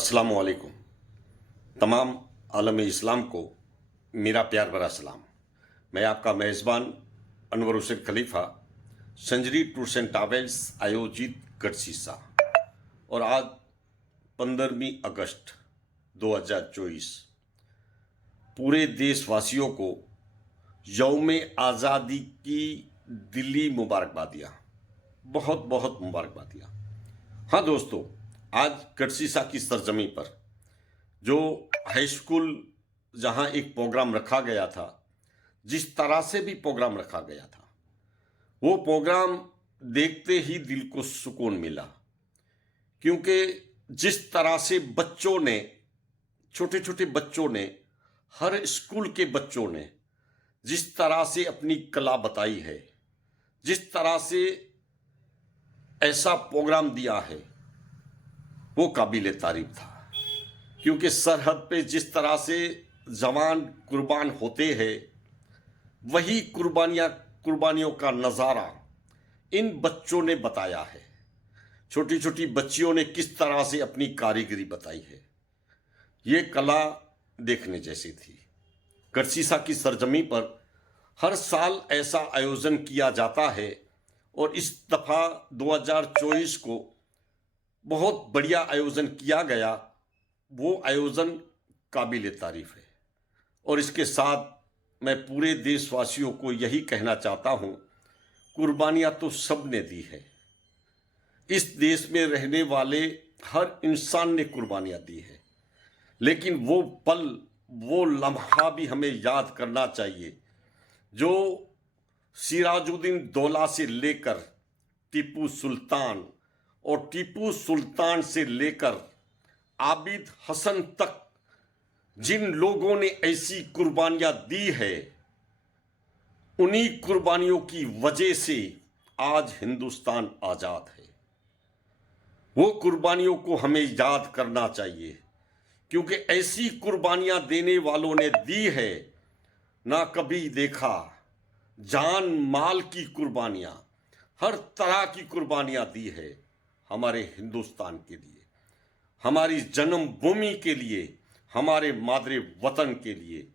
अस्सलाम वालेकुम। तमाम आलम इस्लाम को मेरा प्यार भरा सलाम। मैं आपका मेज़बान अनवर हुसैन खलीफा, संजरी टूर्स एंड ट्रैवल्स आयोजित गढ़सीसा। और आज 15 अगस्त 2024 पूरे देशवासियों को यौम आज़ादी की दिली मुबारकबादियाँ, बहुत बहुत मुबारकबादियाँ। हाँ दोस्तों, आज गढ़सीसा की सरजमी पर जो हाई स्कूल जहाँ एक प्रोग्राम रखा गया था, जिस तरह से भी प्रोग्राम रखा गया था, वो प्रोग्राम देखते ही दिल को सुकून मिला। क्योंकि जिस तरह से बच्चों ने, छोटे छोटे बच्चों ने, हर स्कूल के बच्चों ने जिस तरह से अपनी कला बताई है, जिस तरह से ऐसा प्रोग्राम दिया है, वो काबिल तारीफ था। क्योंकि सरहद पे जिस तरह से जवान कुर्बान होते हैं, वही कुर्बानियों का नज़ारा इन बच्चों ने बताया है। छोटी छोटी बच्चियों ने किस तरह से अपनी कारीगरी बताई है, ये कला देखने जैसी थी। गढ़सीसा की सरजमी पर हर साल ऐसा आयोजन किया जाता है और इस दफ़ा 2024 को बहुत बढ़िया आयोजन किया गया। वो आयोजन काबिल तारीफ है। और इसके साथ मैं पूरे देशवासियों को यही कहना चाहता हूँ, कुर्बानियाँ तो सब ने दी है। इस देश में रहने वाले हर इंसान ने कुर्बानियाँ दी है, लेकिन वो पल, वो लम्हा भी हमें याद करना चाहिए जो सिराजुद्दीन दौला से लेकर टीपू सुल्तान, और टीपू सुल्तान से लेकर आबिद हसन तक जिन लोगों ने ऐसी कुर्बानियां दी है, उन्हीं कुर्बानियों की वजह से आज हिंदुस्तान आज़ाद है। वो कुर्बानियों को हमें याद करना चाहिए, क्योंकि ऐसी कुर्बानियां देने वालों ने दी है ना कभी देखा। जान माल की कुर्बानियां, हर तरह की कुर्बानियां दी है हमारे हिंदुस्तान के लिए, हमारी जन्मभूमि के लिए, हमारे मादरे वतन के लिए।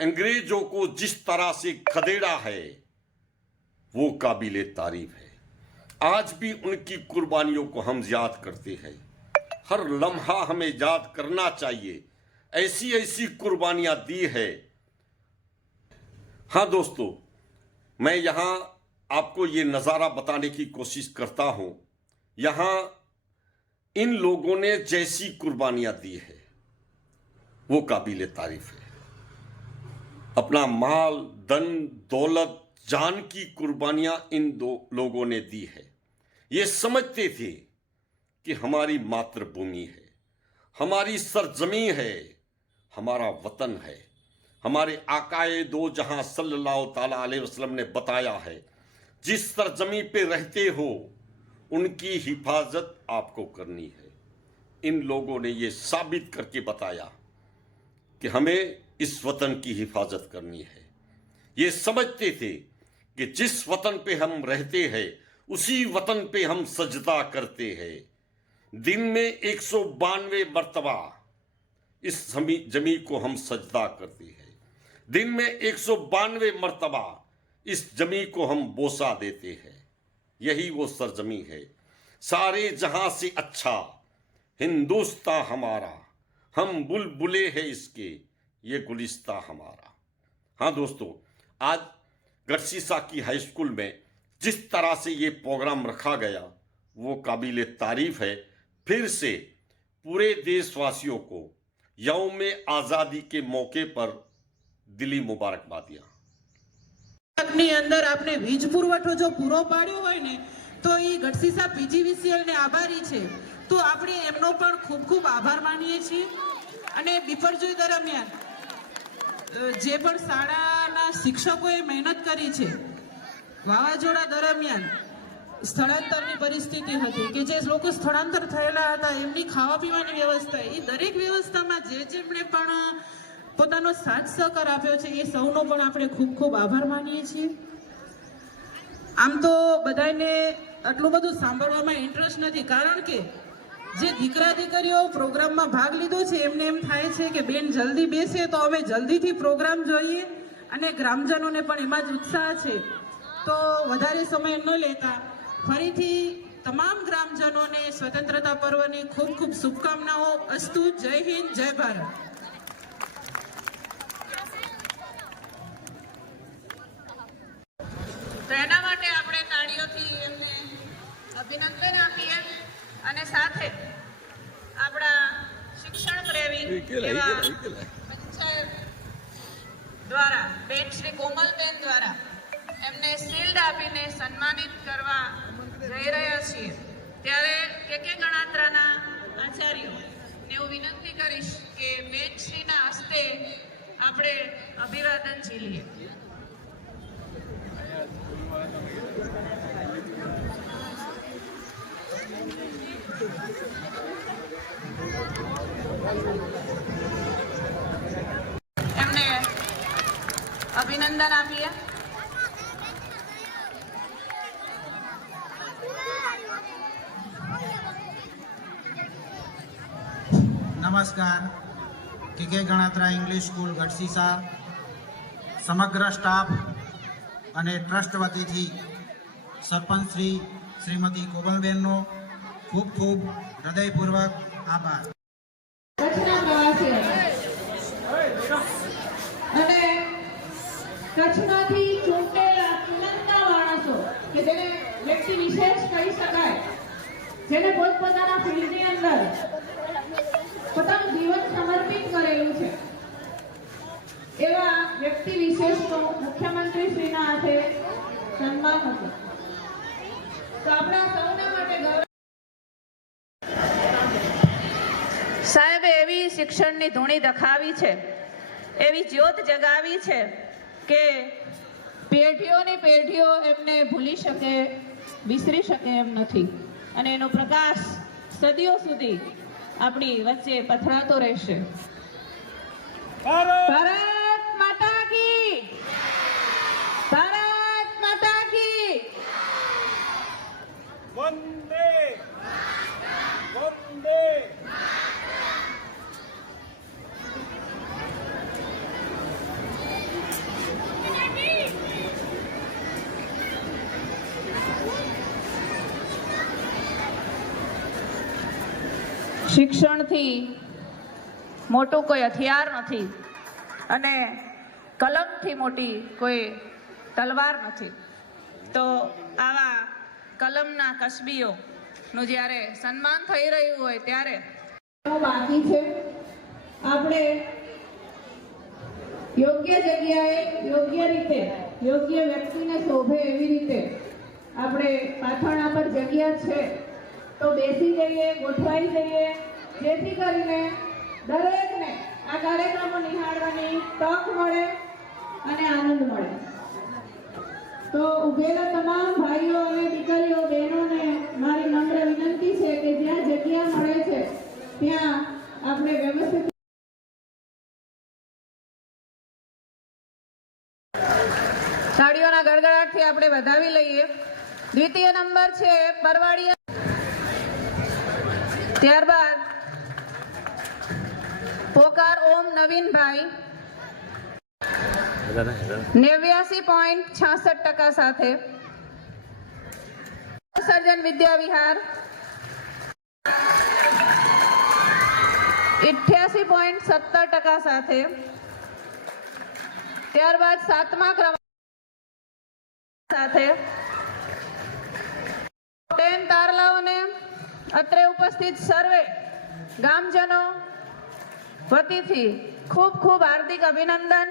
अंग्रेजों को जिस तरह से खदेड़ा है, वो काबिल तारीफ है। आज भी उनकी कुर्बानियों को हम याद करते हैं। हर लम्हा हमें याद करना चाहिए, ऐसी ऐसी कुर्बानियां दी है। हाँ दोस्तों, मैं यहाँ आपको ये नज़ारा बताने की कोशिश करता हूँ। यहाँ इन लोगों ने जैसी कुर्बानियां दी है, वो काबिल तारीफ है। अपना माल, धन, दौलत, जान की कुर्बानियां इन लोगों ने दी है। ये समझते थे कि हमारी मातृभूमि है, हमारी सरजमी है, हमारा वतन है। हमारे आकाए दो जहां सल्लल्लाहु ताला अलैहि वसल्लम ने बताया है, जिस सरजमी पे रहते हो उनकी हिफाजत आपको करनी है। इन लोगों ने ये साबित करके बताया कि हमें इस वतन की हिफाजत करनी है। ये समझते थे कि जिस वतन पे हम रहते हैं, उसी वतन पे हम सजदा करते हैं। दिन में 192 मर्तबा इस जमी को हम सजदा करते हैं। दिन में 192 मर्तबा इस जमी को हम बोसा देते हैं। यही वो सरजमी है। सारे जहां से अच्छा हिंदुस्तां हमारा, हम बुलबुले हैं इसके, ये गुलिस्ता हमारा। हाँ दोस्तों, आज गढ़सीसा की हाई स्कूल में जिस तरह से ये प्रोग्राम रखा गया, वो काबिल तारीफ है। फिर से पूरे देशवासियों को यौम आज़ादी के मौके पर दिली मुबारकबादियाँ। ની અંદર આપણે વીજ પુરવઠો જો પૂરો પાડ્યો હોય ને, તો એ ગઢસીસા પીજીવીસીએલ ને આભારી છે, તો આપણે એમનો પણ ખૂબ ખૂબ આભાર માનીએ છીએ। અને વિપર્યય દરમિયાન જે પણ શાળાના શિક્ષકોએ મહેનત કરી છે, વાવાઝોડા દરમિયાન સ્થળાંતરની પરિસ્થિતિ હતી કે જે લોકો સ્થળાંતર થયેલા હતા, એમની ખાવા પીવાની વ્યવસ્થા, એ દરેક વ્યવસ્થામાં જેમણે પણ પોતાનો સાથ સહકાર આપ્યો છે, એ સૌનો પણ આપણે ખૂબ ખૂબ આભાર માનીએ છીએ। આમ તો બધાને આટલું બધું સાંભળવામાં ઇન્ટરેસ્ટ નથી, કારણ કે જે દીકરા દીકરીઓ પ્રોગ્રામમાં ભાગ લીધો છે એમને એમ થાય છે કે બેન જલ્દી બેસે તો અમે જલ્દીથી પ્રોગ્રામ જોઈએ, અને ગ્રામજનોને પણ એમાં જ ઉત્સાહ છે. તો વધારે સમય ન લેતા ફરીથી તમામ ગ્રામજનોને સ્વતંત્રતા પર્વની ખૂબ ખૂબ શુભકામનાઓ. અસ્તુ. જય હિન્દ, જય ભારત. તો એના માટે આપણે તાળીઓથી એમને અભિનંદન આપીએ, અને સાથે આપણા શિક્ષણ પ્રેમી એવા પંચાયત દ્વારા બેન શ્રી કોમલબેન દ્વારા એમને શિલ્ડ આપીને સન્માનિત કરવા જઈ રહ્યા છીએ. ત્યારે કે ગણાત્રાના આચાર્યોને હું વિનંતી કરીશ કે બેન શ્રીના હસ્તે આપણે અભિવાદન ઝીલીએ. એમને અભિનંદન આપીએ. નમસ્કાર. કે ગણાત્રા ઇંગ્લિશ સ્કૂલ ગઢસીસા સમગ્ર સ્ટાફ અને ટ્રસ્ટ વતીથી સરપંચ શ્રીમતી કોમલબેનનો ખૂબ ખૂબ હૃદયપૂર્વક આભાર. કચ્છના પ્રવાસીઓ અને કચ્છમાંથી ચૂંટેલા ચુનંદા માણસો કે જેને વ્યક્તિ વિશેષ કહી શકાય, જેને પોતપોતાના ફિલ્ડની અંદર પોતાનું જીવન સમર્પિત કરેલું છે, એવા વ્યક્તિ વિશેષનો મુખ્યમંત્રી શ્રીના હાથે સન્માન હતું. તો આપણા સૌના માટે ગૌરવ. સાહેબે એવી શિક્ષણની ધૂણી દખાવી છે, એવી જ્યોત જગાવી છે કે પેઢીઓની પેઢીઓ એમને ભૂલી શકે, વિસરી શકે એમ નથી, અને એનો પ્રકાશ સદીઓ સુધી આપણી વચ્ચે પથરાતો રહેશે. ભારત માતા કી, ભારત માતા કી. વંદે વંદે. શિક્ષણથી મોટું કોઈ હથિયાર નથી, અને કલમથી મોટી કોઈ તલવાર નથી. તો આવા કલમના કસબીઓનું જ્યારે સન્માન થઈ રહ્યું હોય ત્યારે બાકી છે. આપણે યોગ્ય જગ્યાએ, યોગ્ય રીતે, યોગ્ય વ્યક્તિને શોભે એવી રીતે આપણે પાથરણા પર જગ્યા છે તો બેસી જઈએ, ગોઠવાઈ જઈએ, જેથી કરીને દરેકને આ કાર્યક્રમો નિહાળવાની તક મળે અને આનંદ મળે. તો ઉભેલા તમામ ભાઈઓ અને દીકરીઓ, બહેનોને મારી નમ્ર વિનંતી છે કે જ્યાં જગ્યા મળે છે ત્યાં આપણે વ્યવસ્થિત તાળીઓના ગડગડાટથી આપણે વધાવી લઈએ. દ્વિતીય નંબર છે પરવાડિયા. ત્યારબાદ પોકાર ઓમ નવીનભાઈ 89.66% સાથે. સર્જન વિદ્યા વિહાર 88.17% સાથે. ત્યારબાદ 7મા ક્રમ સાથે 10 તારલાઓને અત્રે ઉપસ્થિત સર્વે ગામજનો વતીથી ખૂબ ખૂબ હાર્દિક અભિનંદન